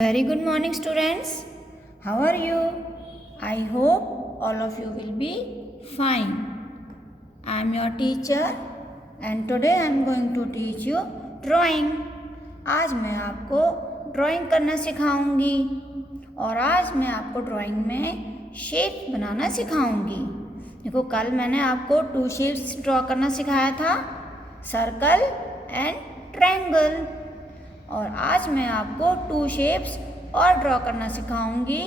Very good morning, students. How are you? I hope all of you will be fine. I am your teacher and today I am going to teach you drawing. आज मैं आपको drawing करना सिखाऊंगी और आज मैं आपको drawing में shape बनाना सिखाऊंगी। देखो, कल मैंने आपको 2 शेप्स ड्रॉ करना सिखाया था, सर्कल एंड ट्रायंगल, और आज मैं आपको 2 शेप्स और ड्रॉ करना सिखाऊंगी।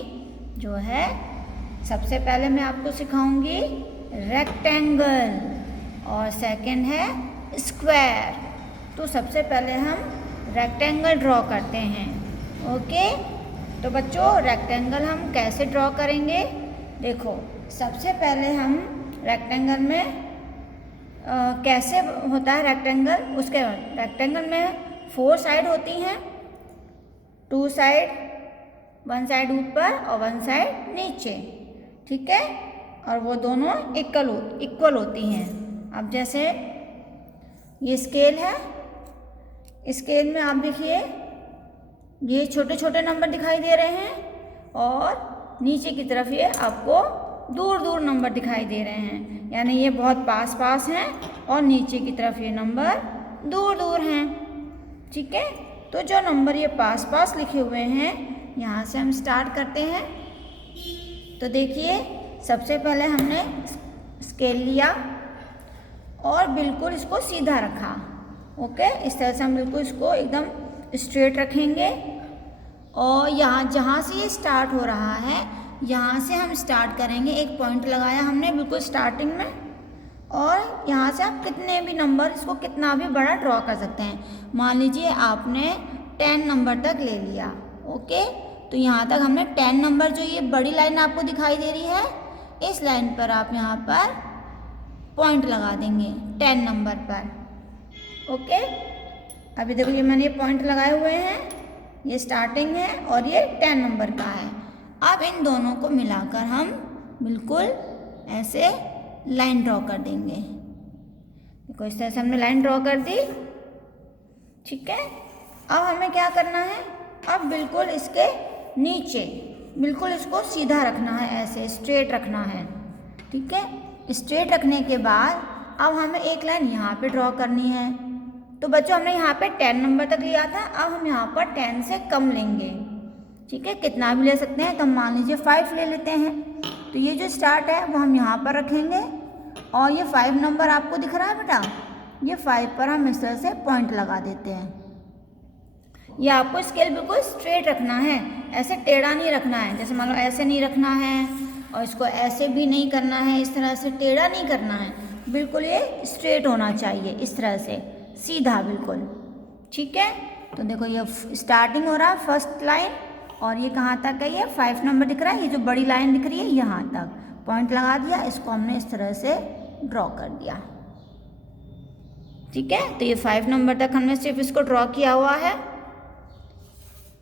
जो है, सबसे पहले मैं आपको सिखाऊंगी रेक्टेंगल और सेकंड है स्क्वायर। तो सबसे पहले हम रेक्टेंगल ड्रॉ करते हैं। ओके, तो बच्चों रेक्टेंगल हम कैसे ड्रॉ करेंगे? देखो, सबसे पहले हम रेक्टेंगल में कैसे होता है रेक्टेंगल, उसके रेक्टेंगल में 4 साइड होती हैं, 2 साइड, 1 साइड ऊपर और 1 साइड नीचे, ठीक है, और वो दोनों इक्वल होती हैं। अब जैसे ये स्केल है, स्केल में आप देखिए ये छोटे छोटे नंबर दिखाई दे रहे हैं और नीचे की तरफ ये आपको दूर दूर नंबर दिखाई दे रहे हैं, यानी ये बहुत पास पास हैं और नीचे की तरफ ये नंबर दूर दूर हैं, ठीक है। तो जो नंबर ये पास पास लिखे हुए हैं, यहाँ से हम स्टार्ट करते हैं। तो देखिए, सबसे पहले हमने स्केल लिया और बिल्कुल इसको सीधा रखा। ओके, इस तरह से हम बिल्कुल इसको एकदम स्ट्रेट रखेंगे और यहाँ जहाँ से ये स्टार्ट हो रहा है, यहाँ से हम स्टार्ट करेंगे। एक पॉइंट लगाया हमने बिल्कुल स्टार्टिंग में, और यहाँ से आप कितने भी नंबर, इसको कितना भी बड़ा ड्रॉ कर सकते हैं। मान लीजिए आपने 10 नंबर तक ले लिया। ओके, तो यहाँ तक हमने 10 नंबर, जो ये बड़ी लाइन आपको दिखाई दे रही है, इस लाइन पर आप यहाँ पर पॉइंट लगा देंगे 10 नंबर पर। ओके, अभी देखो ये मैंने ये पॉइंट लगाए हुए हैं, ये स्टार्टिंग है और ये 10 नंबर का है। अब इन दोनों को मिलाकर हम बिल्कुल ऐसे लाइन ड्रॉ कर देंगे। देखो, इस तरह से हमने लाइन ड्रॉ कर दी, ठीक है। अब हमें क्या करना है, अब बिल्कुल इसके नीचे बिल्कुल इसको सीधा रखना है, ऐसे स्ट्रेट रखना है, ठीक है। स्ट्रेट रखने के बाद अब हमें एक लाइन यहाँ पे ड्रॉ करनी है। तो बच्चों, हमने यहाँ पे 10 नंबर तक लिया था, अब हम यहाँ पर 10 से कम लेंगे, ठीक है, कितना भी ले सकते हैं। तो मान लीजिए 5 ले लेते हैं। तो ये जो स्टार्ट है वो हम यहाँ पर रखेंगे और ये 5 नंबर आपको दिख रहा है बेटा, ये 5 पर हम इस तरह से पॉइंट लगा देते हैं। ये आपको स्केल बिल्कुल स्ट्रेट रखना है, ऐसे टेढ़ा नहीं रखना है। जैसे मान लो ऐसे नहीं रखना है और इसको ऐसे भी नहीं करना है, इस तरह से टेढ़ा नहीं करना है, बिल्कुल ये स्ट्रेट होना चाहिए, इस तरह से सीधा बिल्कुल, ठीक है। तो देखो, ये स्टार्टिंग हो रहा है फर्स्ट लाइन, और ये कहाँ तक है, ये 5 नंबर दिख रहा है, ये जो बड़ी लाइन दिख रही है यहाँ तक पॉइंट लगा दिया, इसको हमने इस तरह से ड्रॉ कर दिया, ठीक है। तो ये 5 नंबर तक हमने सिर्फ इसको ड्रॉ किया हुआ है।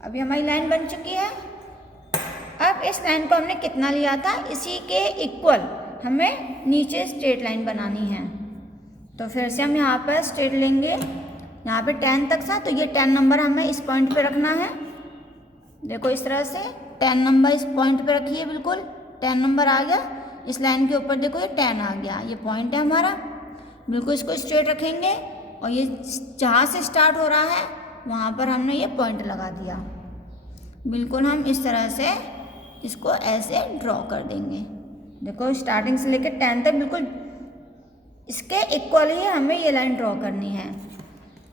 अभी हमारी लाइन बन चुकी है। अब इस लाइन को हमने कितना लिया था, इसी के इक्वल हमें नीचे स्ट्रेट लाइन बनानी है। तो फिर से हम यहाँ पर स्ट्रेट लेंगे, यहाँ पे 10 तक था, तो ये 10 नंबर हमें इस पॉइंट पे रखना है। देखो, इस तरह से 10 नंबर इस पॉइंट पे रखिए, बिल्कुल 10 नंबर आ गया इस लाइन के ऊपर। देखो, ये 10 आ गया, ये पॉइंट है हमारा, बिल्कुल इसको स्ट्रेट रखेंगे और ये जहाँ से स्टार्ट हो रहा है वहाँ पर हमने ये पॉइंट लगा दिया। बिल्कुल हम इस तरह से इसको ऐसे ड्रॉ कर देंगे। देखो, स्टार्टिंग से लेकर 10 तक बिल्कुल इसके इक्वल ही हमें ये लाइन ड्रॉ करनी है,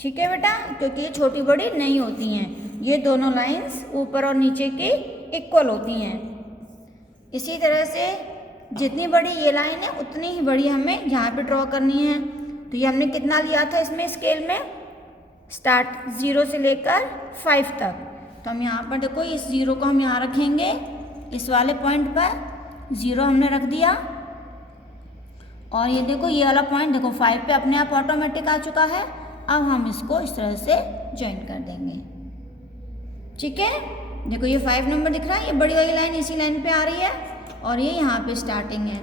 ठीक है बेटा, क्योंकि ये छोटी बड़ी नहीं होती हैं, ये दोनों लाइंस ऊपर और नीचे की इक्वल होती हैं। इसी तरह से जितनी बड़ी ये लाइन है उतनी ही बड़ी हमें यहाँ पे ड्रॉ करनी है। तो ये हमने कितना लिया था इसमें स्केल में, स्टार्ट 0 से लेकर 5 तक। तो हम यहाँ पर देखो, इस 0 को हम यहाँ रखेंगे, इस वाले पॉइंट पर 0 हमने रख दिया, और ये देखो ये वाला पॉइंट देखो 5 पे अपने आप ऑटोमेटिक आ चुका है। अब हम इसको इस तरह से ज्वाइन कर देंगे, ठीक है। देखो, ये 5 नंबर दिख रहा है, ये बड़ी वाली लाइन इसी लाइन पे आ रही है और ये यहाँ पे स्टार्टिंग है।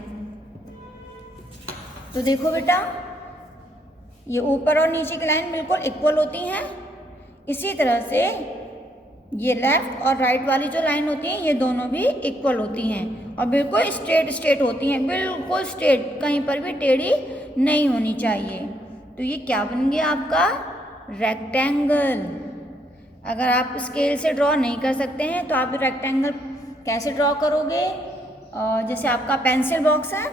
तो देखो बेटा, ये ऊपर और नीचे की लाइन बिल्कुल इक्वल होती हैं। इसी तरह से ये लेफ्ट और राइट वाली जो लाइन होती है ये दोनों भी इक्वल होती हैं और बिल्कुल स्ट्रेट होती हैं, बिल्कुल स्ट्रेट, कहीं पर भी टेढ़ी नहीं होनी चाहिए। तो ये क्या बन गया आपका रेक्टेंगल। अगर आप स्केल से ड्रॉ नहीं कर सकते हैं तो आप रेक्टेंगल कैसे ड्रॉ करोगे? जैसे आपका पेंसिल बॉक्स है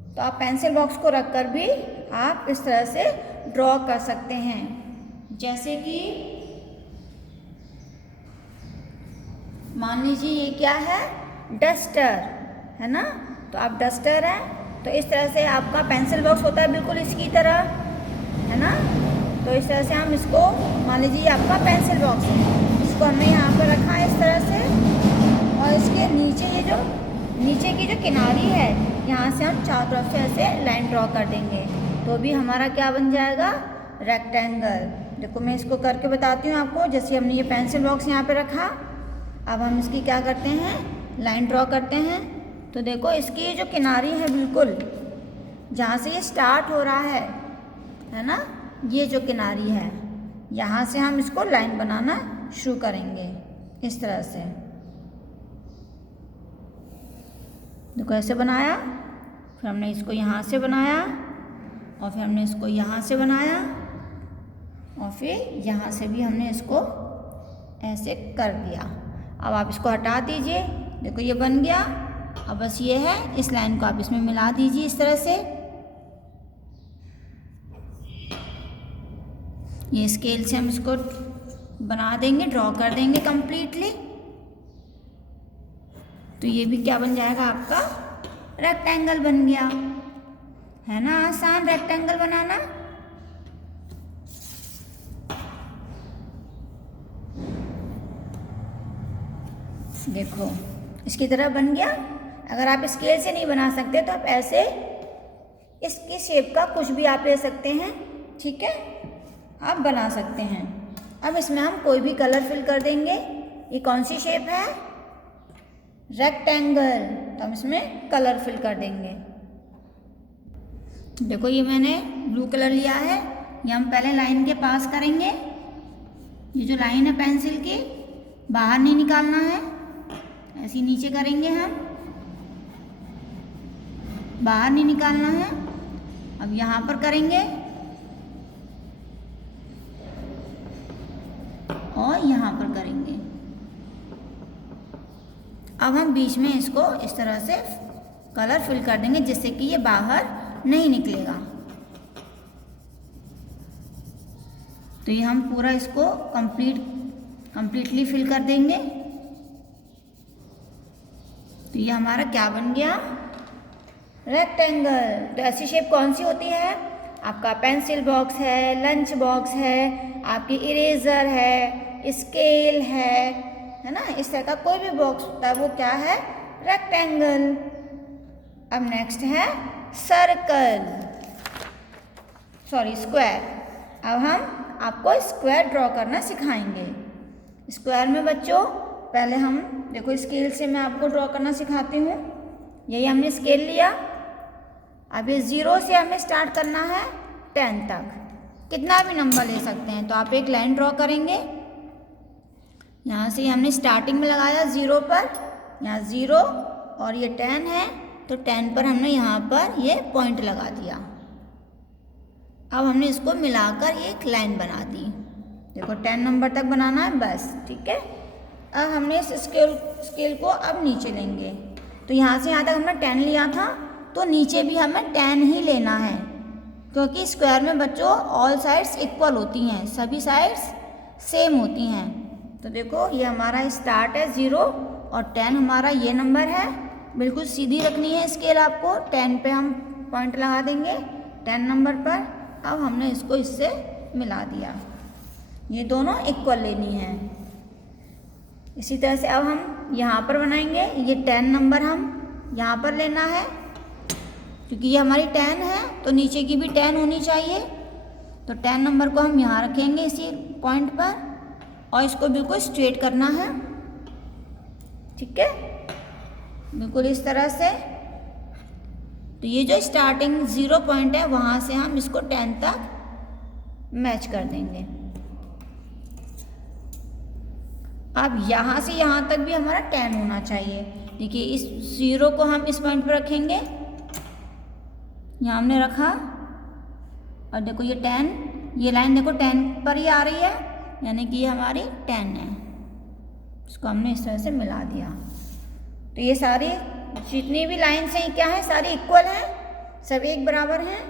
तो आप पेंसिल बॉक्स को रखकर भी आप इस तरह से ड्रॉ कर सकते हैं। जैसे कि मान लीजिए ये क्या है, डस्टर है ना, तो आप डस्टर है तो इस तरह से आपका पेंसिल बॉक्स होता है बिल्कुल इसकी तरह, है ना। तो इस तरह से हम इसको, मान लीजिए ये आपका पेंसिल बॉक्स है, इसको हमने यहाँ पर रखा है इस तरह से और इसके नीचे ये जो नीचे की जो किनारी है यहाँ से हम चारों तरफ से ऐसे लाइन ड्रॉ कर देंगे तो भी हमारा क्या बन जाएगा, रेक्टेंगल। देखो मैं इसको करके बताती हूँ आपको। जैसे हमने ये पेंसिल बॉक्स यहाँ पे रखा, अब हम इसकी क्या करते हैं, लाइन ड्रॉ करते हैं। तो देखो इसकी जो किनारी है बिल्कुल जहाँ से ये स्टार्ट हो रहा है ना, ये जो किनारी है यहाँ से हम इसको लाइन बनाना शुरू करेंगे इस तरह से। देखो ऐसे बनाया, फिर हमने इसको यहाँ से बनाया और फिर हमने इसको यहाँ से बनाया और फिर यहाँ से भी हमने इसको ऐसे कर दिया। अब आप इसको हटा दीजिए, देखो ये बन गया। अब बस ये है, इस लाइन को आप इसमें मिला दीजिए इस तरह से। ये स्केल से हम इसको बना देंगे, ड्रॉ कर देंगे कंप्लीटली। तो ये भी क्या बन जाएगा, आपका रेक्टेंगल बन गया, है ना। आसान रेक्टेंगल बनाना। देखो इसकी तरह बन गया। अगर आप स्केल से नहीं बना सकते तो आप ऐसे इसकी शेप का कुछ भी आप ले सकते हैं, ठीक है, आप बना सकते हैं। अब इसमें हम कोई भी कलर फिल कर देंगे। ये कौन सी शेप है, रेक्टेंगल, तो हम इसमें कलर फिल कर देंगे। देखो ये मैंने ब्लू कलर लिया है, ये हम पहले लाइन के पास करेंगे। ये जो लाइन है पेंसिल की बाहर नहीं निकालना है, ऐसे नीचे करेंगे हम, बाहर नहीं निकालना है। अब यहाँ पर करेंगे और यहाँ पर करेंगे। अब हम बीच में इसको इस तरह से कलर फिल कर देंगे जिससे कि ये बाहर नहीं निकलेगा। तो ये हम पूरा इसको कंप्लीटली फिल कर देंगे। तो ये हमारा क्या बन गया, रेक्टेंगल। तो ऐसी शेप कौन सी होती है, आपका पेंसिल बॉक्स है, लंच बॉक्स है, आपकी इरेजर है, स्केल है ना, इस तरह का कोई भी बॉक्स होता है वो क्या है, रेक्टेंगल। अब नेक्स्ट है सर्कल, सॉरी स्क्वायर। अब हम आपको स्क्वायर ड्रॉ करना सिखाएंगे। स्क्वायर में बच्चों पहले हम देखो स्केल से मैं आपको ड्रॉ करना सिखाती हूँ। यही हमने स्केल लिया, अब ये 0 से हमें स्टार्ट करना है 10 तक, कितना भी नंबर ले सकते हैं। तो आप एक लाइन ड्रॉ करेंगे, यहाँ से हमने स्टार्टिंग में लगाया 0 पर, यहाँ 0 और ये 10 है तो 10 पर हमने यहाँ पर ये पॉइंट लगा दिया। अब हमने इसको मिलाकर एक लाइन बना दी। देखो 10 नंबर तक बनाना है बस, ठीक है। अब हमने इस स्केल को अब नीचे लेंगे। तो यहाँ से यहाँ तक हमने 10 लिया था तो नीचे भी हमें 10 ही लेना है, क्योंकि स्क्वायर में बच्चों ऑल साइड्स इक्वल होती हैं, सभी साइड्स सेम होती हैं। तो देखो ये हमारा स्टार्ट है 0 और 10 हमारा ये नंबर है, बिल्कुल सीधी रखनी है स्केल आपको। 10 पे हम पॉइंट लगा देंगे 10 नंबर पर। अब हमने इसको इससे मिला दिया, ये दोनों इक्वल लेनी है। इसी तरह से अब हम यहाँ पर बनाएंगे, ये 10 नंबर हम यहाँ पर लेना है, क्योंकि ये हमारी 10 है तो नीचे की भी 10 होनी चाहिए। तो 10 नंबर को हम यहाँ रखेंगे इसी पॉइंट पर और इसको बिल्कुल स्ट्रेट करना है, ठीक है, बिल्कुल इस तरह से। तो ये जो स्टार्टिंग 0 पॉइंट है वहाँ से हम इसको 10 तक मैच कर देंगे। अब यहाँ से यहाँ तक भी हमारा 10 होना चाहिए। देखिए इस 0 को हम इस पॉइंट पर रखेंगे, यहाँ हमने रखा और देखो ये 10, ये लाइन देखो 10 पर ही आ रही है, यानी कि ये हमारी 10 है। इसको हमने इस तरह से मिला दिया। तो ये सारी जितनी भी लाइन्स हैं क्या है, सारी इक्वल हैं, सब एक बराबर हैं।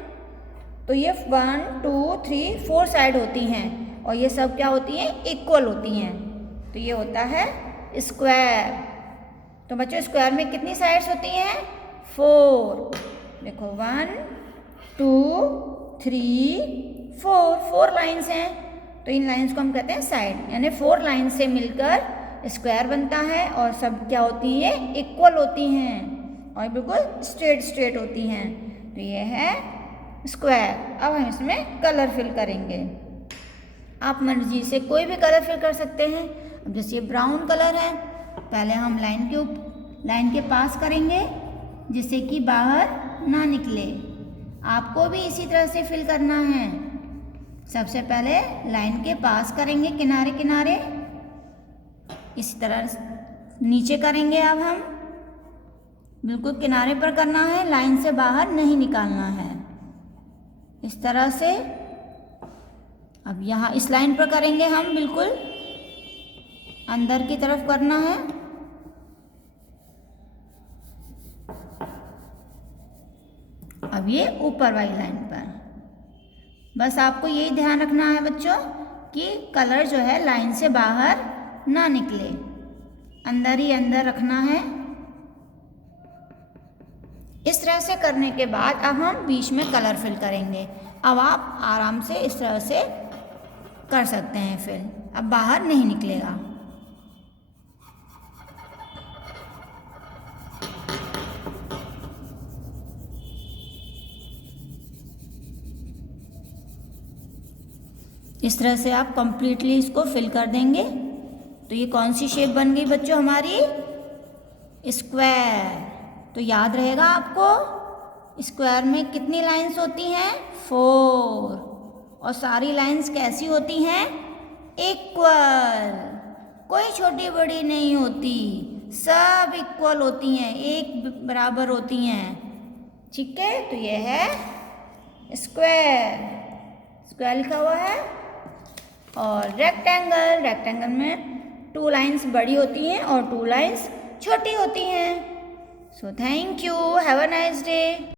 तो ये 1 2 3 4 साइड होती हैं और ये सब क्या होती हैं, इक्वल होती हैं। तो ये होता है स्क्वायर। तो बच्चों स्क्वायर में कितनी साइड्स होती हैं, 4। देखो 1 2 3 4 लाइन्स हैं। तो इन लाइन्स को हम कहते हैं साइड, यानी 4 लाइन से मिलकर स्क्वायर बनता है और सब क्या होती हैं, इक्वल होती हैं और बिल्कुल स्ट्रेट होती हैं। तो ये है स्क्वायर। अब हम इसमें कलर फिल करेंगे। आप मर्जी से कोई भी कलर फिल कर सकते हैं। अब जैसे ये ब्राउन कलर है, पहले हम लाइन के पास करेंगे जिससे कि बाहर ना निकले। आपको भी इसी तरह से फिल करना है। सबसे पहले लाइन के पास करेंगे, किनारे किनारे इसी तरह नीचे करेंगे। अब हम बिल्कुल किनारे पर करना है, लाइन से बाहर नहीं निकालना है, इस तरह से। अब यहाँ इस लाइन पर करेंगे हम, बिल्कुल अंदर की तरफ करना है। अब ये ऊपर वाली लाइन पर। बस आपको यही ध्यान रखना है बच्चों कि कलर जो है लाइन से बाहर ना निकले, अंदर ही अंदर रखना है। इस तरह से करने के बाद अब हम बीच में कलर फिल करेंगे। अब आप आराम से इस तरह से कर सकते हैं फिल, अब बाहर नहीं निकलेगा। इस तरह से आप कंप्लीटली इसको फिल कर देंगे। तो ये कौन सी शेप बन गई बच्चों, हमारी स्क्वायर। तो याद रहेगा आपको स्क्वायर में कितनी लाइंस होती हैं, 4। और सारी लाइंस कैसी होती हैं, इक्वल, कोई छोटी बड़ी नहीं होती, सब इक्वल होती हैं, एक बराबर होती हैं। ठीक है, तो ये है स्क्वायर लिखा हुआ है। और रेक्टेंगल में 2 लाइंस बड़ी होती हैं और 2 लाइंस छोटी होती हैं। So thank you, have a nice day.